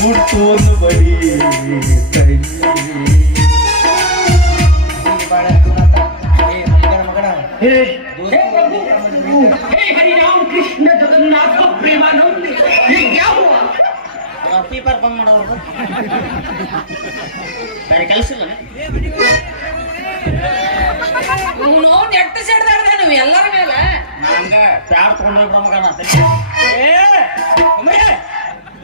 ಮುಟ್ಟೋದು ಬಡಿ ಹರಿರಾಮ್ ಕೃಷ್ಣ ಪೇಪರ್ ಬಂದ್ ಮಾಡೋದು ಬೇರೆ ಕೆಲಸ ಇಲ್ಲ ನೋಡಿ ಎಟ್ಟು ಸೇಡ್ದಾಡ್ದೆ ನಾವು ಎಲ್ಲರ ಮೇಲೆ. ನಂಗೆ ಪ್ಯಾರ್ ತಗೊಂಡೋಗ್ಬಿಡ ಏ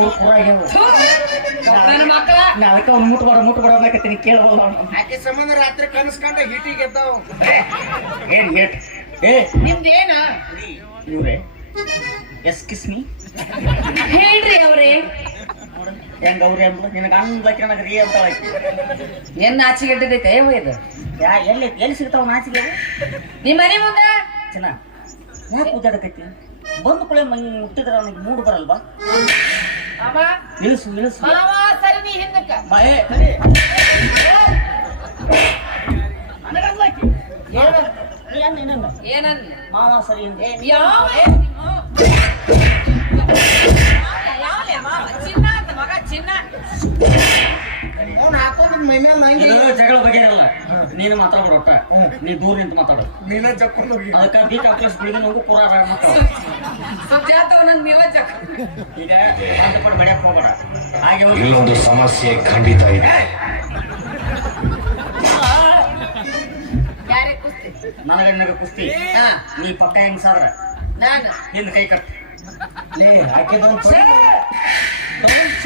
ಮೂರು ಪೂರಾಗ್ಯಾವ ನನ್ನ ಮಕ್ಕಳ ನಾ ಅದಕ್ಕೆ ಅವ್ನು ಮುಟ್ಬೇಡ ಮುಟ್ಬೇಡ ಅನ್ನಕತ್ತೀನಿ ಕೇಳಬಹುದು ಆಕೆ ಸಂಬಂಧ ರಾತ್ರಿ ಕನಸ್ಕೊಂಡ ಹಿಟಿಗೆ ಎದ್ದಾವ. ಏನ್ ಹೇಟ್ ಏ ನಿಮ್ದೇನ? ಇವ್ರೆ ಎಸ್ ಕಿಸ್ ಮೀ? ಹೇಳ್ರಿ ಅವ್ರಿ. ಹೆಂಗ ಅವ್ರೆ ನಿನಗೆ ಅಂದ್ಲಕ್ಕೆ ನನಗೆ ರೀ ಅಂತ ಆಯ್ತು. ಏನ್ ನಾಚಿಗೆ ಇಟ್ಟಿದ್ದೈತೆ ಏವ ಇದು ಯಾ ಎಲ್ಲಿ ಎಲ್ಲಿ ಸಿಗ್ತಾವ ನಾಚಿಗೆ? ನಿಮ್ಮ ನಿಮ್ ಮನೆ ಮುಂದೆ? ಚೆನ್ನ ಯಾಕೆ ಕೂತಾಡಕೈತಿ ಬಂದು ಕೊಳೆ ಮೈ ಹುಟ್ಟಿದ್ರೆ ಅವನಿಗೆ ಮೂಡ್ ಬರಲ್ವಾ? ಇಳಿಸು ಇಳಿಸು ಮಾವ ಸರಿ ನೀ ಹಿಂದಕ್ಕ ಬಾ, ಏ, ತಡಿ. ಏನ್ ನೀನಂದ? ಏನನ್ ಮಾವ ಸರಿ ಹಿಂದೆ. ಯಾವ ಮಾವ ಚಿನ್ನ ಅಂತ ಮಗ ಚಿನ್ನ ಅವ್ನು ಹಾಕೊಂಡ್ ಮೈ ಮೇಲೆ ನಂಗೆ. ಇದು ಜಗಳ ಬಗೆಯಲ್ಲ ನೀನು ಮಾತಾಡ್ಬಿಡ ಒಟ್ಟ. ನೀ ದೂರ ನಿಂತು ಮಾತಾಡು. ನೀನ ಜಕ್ಕೊಂಡು ಹೋಗಿ. ಅದಕ್ಕೆ ಬಿ ಕಾಂಪ್ಲೆಕ್ಸ್ ಬಿಳಿಗೆ ಹೋಗು ಪೂರ ಮಾತಾಡು ಸತ್ಯಾತವ ನಂಗೆ ನೀವ ಚಕ್ಕ ಈಗ ಅಂತ ಮಡ್ಯಾಕ್ ಹೋಗ್ಬೇಡ. ಹಾಗೆ ಹೋಗಿ ಇಲ್ಲೊಂದು ಸಮಸ್ಯೆ ಖಂಡಿತ ಇದೆ. ಯಾರೇ ಕುಸ್ತಿ? ನನಗ ನಿನಗ ಕುಸ್ತಿ ಹಾ ನೀ ಪಕ್ಕ ಹೆಂಗ್ ಸಾರ ನಾನು. ಹಿಂದ ಕೈ ಕಟ್. ಲೇ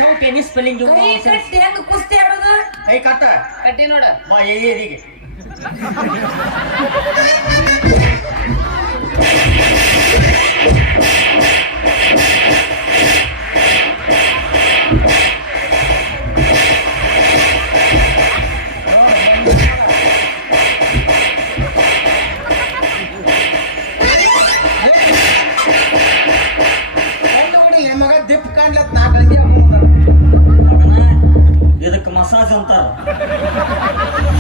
ಶೌ ಟೆನಿಸ್ ಸ್ಪೆಲ್ಲಿಂಗ್ ಕೈ ಕಟ್ಟಿ ಹೆಂಗ್ ಕುಸ್ತಿ ಆಡೋದು. ಕೈ ಕಟ್ಟ ಕಟ್ಟಿ ನೋಡ. ಮಾ ಏರಿಗೆ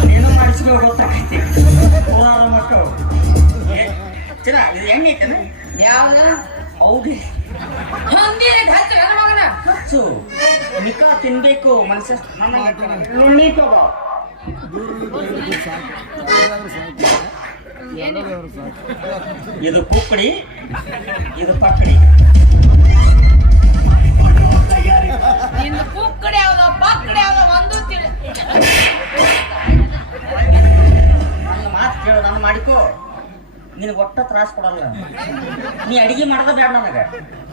ನೀನು ಮಾಡಿಸ್ಕೋ ಗೊತ್ತಾಗೈತಿ ಹೋದಾರ ಮಕ್ಕಳು. ಚಿನ್ನ ಇದು ಎಣ್ಣೆ ಯಾವ್ದ? ಹೌದು. ನಿಕಾ ತಿನ್ಬೇಕು ಮನಸ್ಸ. ನನ್ನ ಲುಣ್ಣಿ ತಗೋ. ಇದು ಕುಕ್ಕಡಿ ಇದು ಪಕ್ಕಡಿ ನಿನಗೆ ಒಟ್ಟ ತ್ರಾಸ ಕೊಡಲ್ಲ. ನೀ ಅಡಿಗೆ ಮಾಡದ ಬೇಡ ನನಗೆ.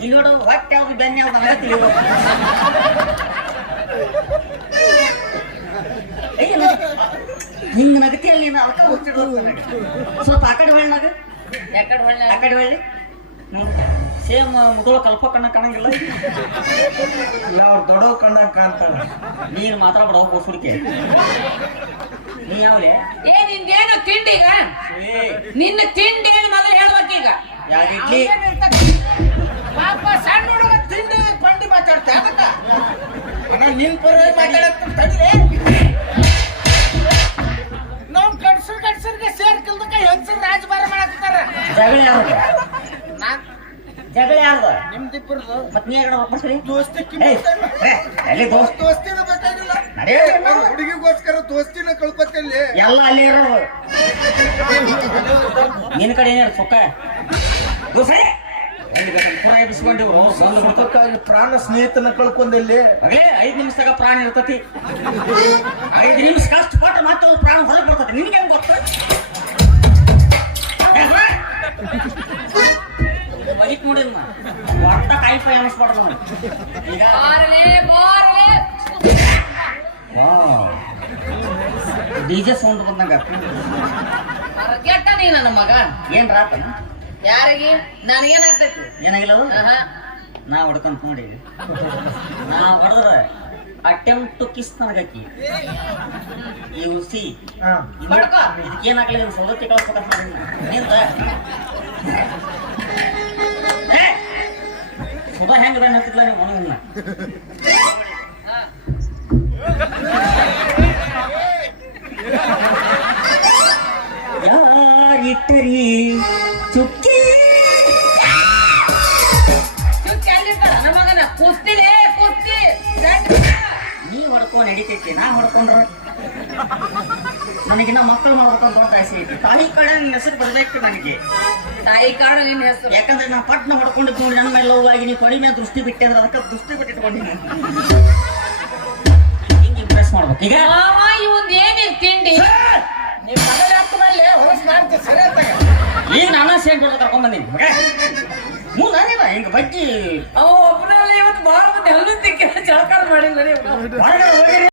ಇಲ್ಲಿ ನೋಡು ಹೊಟ್ಟೆ ಯಾವ್ದು ಬೆನ್ನ ಯಾವ್ದು ನನಗೆ ತಿಳಿಯೋ. ಹಿಂಗ ನಗತಿಯಲ್ಲಿ ನೀನು ಅಲ್ಕ ಗೊತ್ತಿಡೋದು ಸ್ವಲ್ಪ ಆ ಕಡೆ ಹೊಳ್ಳಿ ನಗ. ಯಾಕಡೆ ಹೊಳ್ಳಿ ಆ ಕಡೆ ಹೊಳ್ಳಿ. ಸೇಮ್ ಮುದೋಳ ಕಲ್ಪ ಕಣ್ಣ ಕಾಣಂಗಿಲ್ಲ. ಇಲ್ಲ ಅವ್ರು ದೊಡ್ಡವ್ ಕಣ್ಣ ಕಾಣ್ತಾಳ ನೀನು ಮಾತ್ರ ಬಡವ ಸುಡಿಕೆ ನೀ ಯಾವ್ಲೆ? ಏ ನಿಂದೇನು ತಿಂಡಿಗ? ನಿನ್ನ ತಿಂಡಿ ಏನು ಮೊದಲು ಹೇಳ್ಬೇಕೀಗ? ಯಾವ್ದು ಇಡ್ಲಿ? ಪಾಪ ಸಣ್ಣ ಹುಡುಗ ತಿಂಡಿ ಪಂಡಿ ಮಾತಾಡ್ತಾ ಅದಕ್ಕ. ಅಣ್ಣ ನಿನ್ ಪರ ಮಾತಾಡಕ್ ತಡಿಲೇ ನಮ್ ಗಡ್ಸರ್ ಗಡ್ಸರ್ಗೆ ಸೇರ್ ಕಿಲ್ದಕ್ಕ ಹೆಂಗಸರ್ ರಾಜಭಾರ ಮಾಡಕ್ತಾರ ಜಗಳ ಯಾವ್ದು ನಿಮ್ದಿಬ್ಬರದು ಮತ್ ನೀ ಯಾಕಡೆ ಒಪ್ಪಿಸ್ರಿ ದೋಸ್ತಿ ಏಯ್, ಎಲ್ಲಿ ದೋಸ್ತ ದೋಸ್ತಿನ ಬೇಕಾಗಿಲ್ಲ. ನಡೆ. ಹುಡುಗಿಗೋಸ್ಕರ ದೋಸ್ತಿನ ಕಳ್ಕೊತಲ್ಲಿ ಎಲ್ಲ ಅಲ್ಲಿ ಇರೋರು. ನಿನ್ ಕಡೆ ಏನಾರು ಸುಖ ದೋಸೆ ಪ್ರಾಣ ಸ್ನೇಹಿತನ ಕಳ್ಕೊಂದಲ್ಲಿ ಐದ್ ಐದು ನಿಮಿಷದಾಗ ಪ್ರಾಣ ಇರ್ತತಿ. ಐದ್ ನಿಮಿಷ ಕಷ್ಟಪಟ್ಟು ಮತ್ತೆ ಅವ್ರ ಪ್ರಾಣ ಹೊರಗೆ ಬರ್ತತಿ ನಿನ್ಗೆ ಹೆಂಗ್ ಗೊತ್ತು? ಬೈಕ್ ನೋಡಿದ್ನ ಒಟ್ಟ ಕಾಯಿ ಪೈ ಅನಿಸ್ಬಾರ್ದು ಈಗ ಡಿಜೆ ಸೌಂಡ್ ಬಂದಂಗ ಕೆಟ್ಟ ನೀ ನನ್ನ ಮಗ. ಏನ್ ರಾತ ಯಾರಿಗೆ? ನನಗೇನಾಗ್ತೈತಿ ಏನಾಗಿಲ್ಲ. ನಾ ಹೊಡ್ಕೊಂತ ನೋಡಿ ನಾ ಹೊಡೆದ್ರ ಅಟೆಂಪ್ಟ್ ಟು ಕಿಸ್ ನನಗಕ್ಕಿ ಯು ಸಿ ಹಾ. ಹೊಡ್ಕೊ. ಇದಕ್ಕೇನಾಗಲಿ ಸೌದತ್ತಿ ಕಳ್ಸ್ಬೇಕಂತ ನಿಂತ! ಸುಧಾ ಹೆಂಗ ಬೆನ್ನ ಹತ್ತಿದ್ಲ ನೀವು? ಮನವನ್ನ ಯಾರಿಟ್ಟರಿ ಚುಕ್ಕಿ? ಚುಕ್ಕಿ ಅಲ್ಲಿರ್ತಾರ. ನನ್ನ ಮಗನ ಕುಸ್ತಿಲೇ ಕುಸ್ತಿ. ನೀ ಹೊಡ್ಕೊಂಡು ನಡಿತೈತಿ ನಾ ಹೊಡ್ಕೊಂಡ್ರ. ನನಗಿನ್ನ ಮಕ್ಕಳು ಮಾಡ್ಬೇಕಂತ ಅಂತ ಆಸೆ ಐತಿ ತಾಯಿ ಕಡೆ ನಿನ್ನ ಹೆಸರು ಬರ್ಬೇಕು ನನಗೆ. ತಾಯಿ ಕಾರಣ ನಿನ್ನ ಹೆಸರು. ಯಾಕಂದ್ರೆ ನಾ ಪಟ್ನ ಹೊಡ್ಕೊಂಡಿದ್ದು ನೋಡಿ ನನ್ನ ಮೇಲೆ ಲವ್ ಆಗಿ ನೀ ಕೊಡಿ ದೃಷ್ಟಿ ಬಿಟ್ಟೆ ಅಂದ್ರೆ ಅದಕ್ಕೆ ದೃಷ್ಟಿ ಬಿಟ್ಟಿಟ್ಕೊಂಡಿನಿ ಹಿಂಗೆ ಇಂಪ್ರೆಸ್ ಮಾಡ್ಬೇಕು. ಈಗ? ಏನಿಲ್ಲ ತಿಂಡಿ? ನೀವ್ ಮಗನ ಹತ್ತದಲ್ಲಿ ಹೊಲಸು ಮಾಡ್ತೀವಿ ಸರಿ ಅಂತ. ಈಗ ನಾನು ಸೇಂಟ್ ಹೊಡೆದು ಕರ್ಕೊಂಡ್ ಬಂದೀನಿ. ಮುಂದೆ ಏನಿಲ್ಲ ಹಿಂಗೆ ಬಗ್ಗಿ ಅವ ಒಬ್ಬನಲ್ಲಿ ಇವತ್ತು ಭಾಳ ಮಂದಿ ಹಲ್ಲು ತಿಕ್ಕಿದ ಜಳಕಾರ ಮಾಡಿಲ್ಲ ನೀವು. ಹೊರಗಡೆ ಹೋಗಿರಿ.